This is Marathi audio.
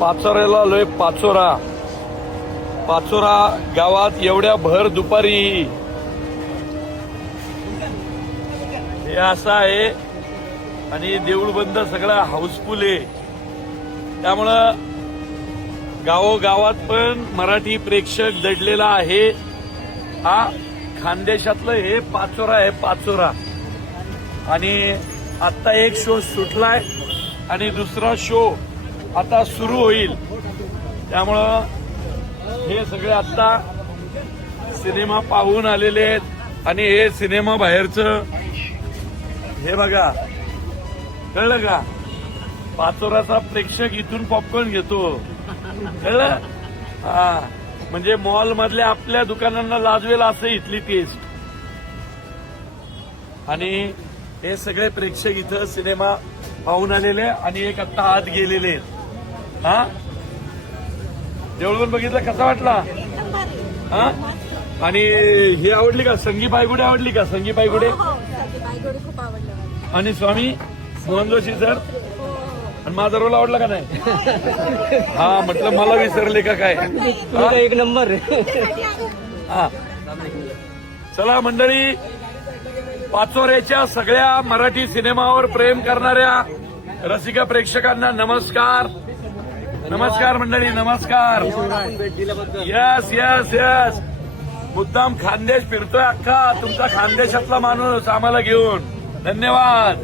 पाचोऱ्याला आलोय. पाचोरा गावात एवढ्या भर दुपारी हे असं आहे आणि देऊळ बंद सगळं हाऊसफुल आहे. त्यामुळं गावोगावात पण मराठी प्रेक्षक दडलेला आहे. हा खानदेशातलं हे पाचोरा आहे, पाचोरा. आणि आता एक शो सुटलाय आणि दुसरा शो आता सुरू होईल. त्यामुळं हे सगळे आता सिनेमा पाहून आलेले आहेत आणि हे सिनेमा बाहेरचं हे बघा, कळलं का? पाचोराचा प्रेक्षक इथून पॉपकॉर्न घेतो, कळलं? हा, म्हणजे मॉल मधल्या आपल्या दुकानांना लाजवेल असं इथली टेस्ट. आणि हे सगळे प्रेक्षक इथं सिनेमा पाहून आलेले आणि एक आता आत गेलेले आहेत. हा, देऊळबंद बघितलं, कसा वाटला? हा, आणि ही आवडली का? संगी पायगुडे आवडली का? संगी पायगुडे खूप आवडलं. आणि स्वामी मोहन जोशी सर आणि माझा रोल आवडला का नाही? हा, म्हटलं मला विसरले का काय? एक नंबर. हा, चला मंडळी, पाचोऱ्याच्या सगळ्या मराठी सिनेमावर प्रेम करणाऱ्या रसिका प्रेक्षकांना नमस्कार. नमस्कार मंडळी, नमस्कार. यस यस यस, मुद्दाम खानदेश फिरतोय अख्खा, तुमचा खानदेशातला माणूस आम्हाला घेऊन. धन्यवाद.